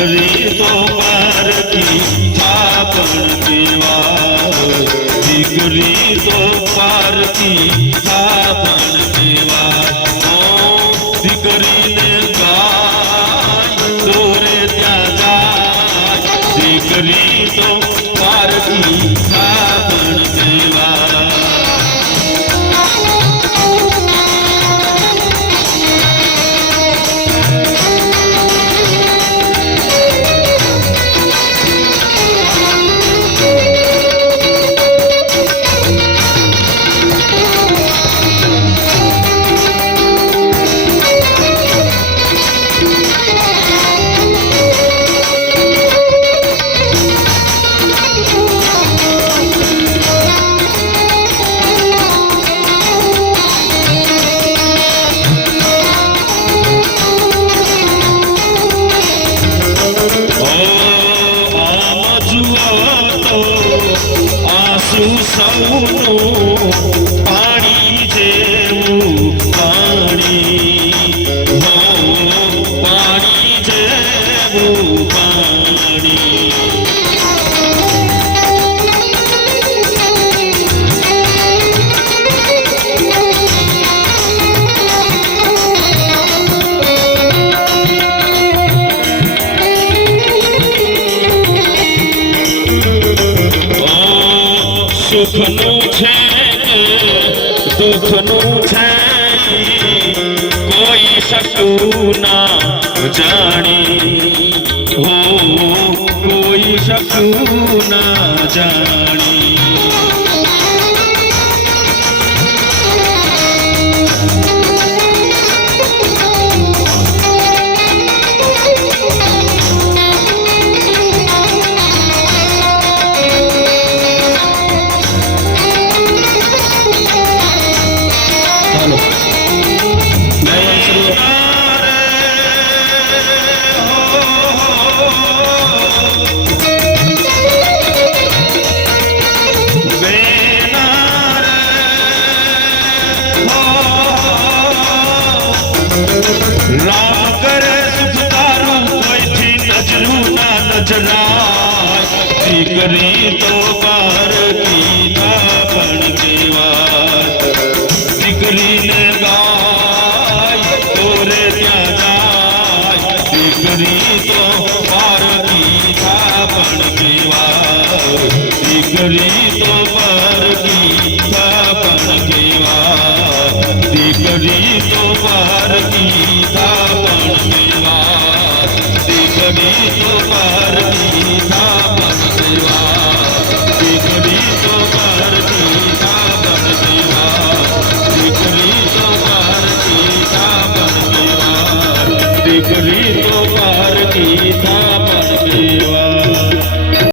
દીકરી તો પારકી થાપણ કેવા દીકરી તો પારકી થાપણ કેવા દીકરીને ગાય દોરે ત્યાં જાય દીકરી તો પારકી થાપણ કેવા પાણી જેવું પાણી પાણી જેવું પાણી સુખનું છે દુઃખનું છે કોઈ શકું ના જાણી હો કોઈ શકું ના જાણી રામ કરે સુખ તારું કોઈથી નજરું ના નજરાય દીકરી તો પારકી થાપણ કેવાય દીકરીને ગાય દોરે ત્યાં જાય દીકરી તો